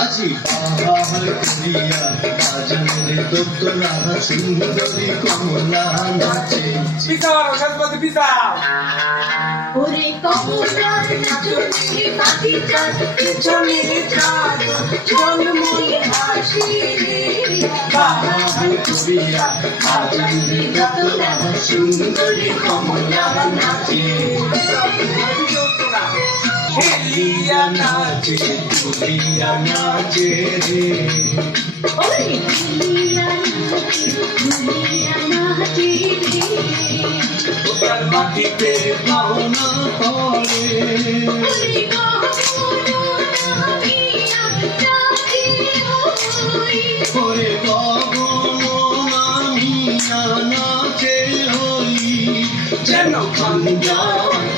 আজি বাহার করিয়া বাজারে দোতলা সুন্দরী কমলা নাচে। ওরে কমলার নাচনে কাটি চাঁদ পিছনে চাঁদ জন্ময়ে হাসি বাহার করিয়া বাজারে দোতলা সুন্দরী কমলা নাচে। খেলিয়া নাচে দুলিয়া নাচে রে। ওরে খেলিয়া নাচে দুলিয়া নাচে রে। ওটার মাটিতে পাওনা পড়ে। ওরে গহনা নামিয়া নাচে হই। ওরে গগন নামিয়া নাচে হই। যেন খঞ্জা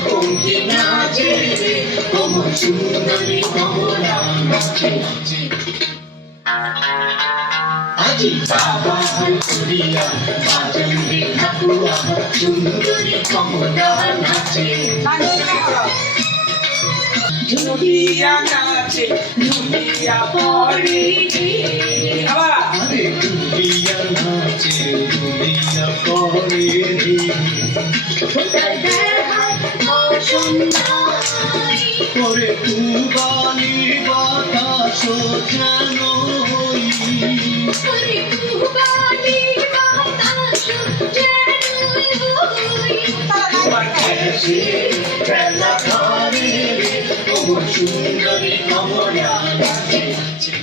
পঙ্কি নাচে রে। কমল সুন্দরী কমলা নাচে নাচে। আজি বাহার করিয়া বাজারে ঠাকুয়া সুন্দরী কমলা নাচে। ঝুলিয়া নাচে ঝুলিয়া পড়ে আরে দুলিয়া নাচে দুলিয়া পড়ে রে। ওটার দেখায় অসন্ধ্যায় ওরে কুবালি বাতাস যেন হই। ওরে কুবালি বাতাস যেন হই। তোমার কাছে বেলা ধরে রে। কমল সুন্দরী কমলা নাচে নাচে।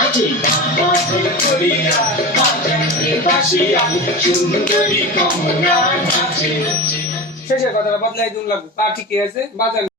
আজি বাহার করিয়া বাজারে বাসিয়া সুন্দরী কমলা নাচে নাচে। শেষের কথাটা বদলাই দিন লাগবে পা ঠিকই আছে বাজার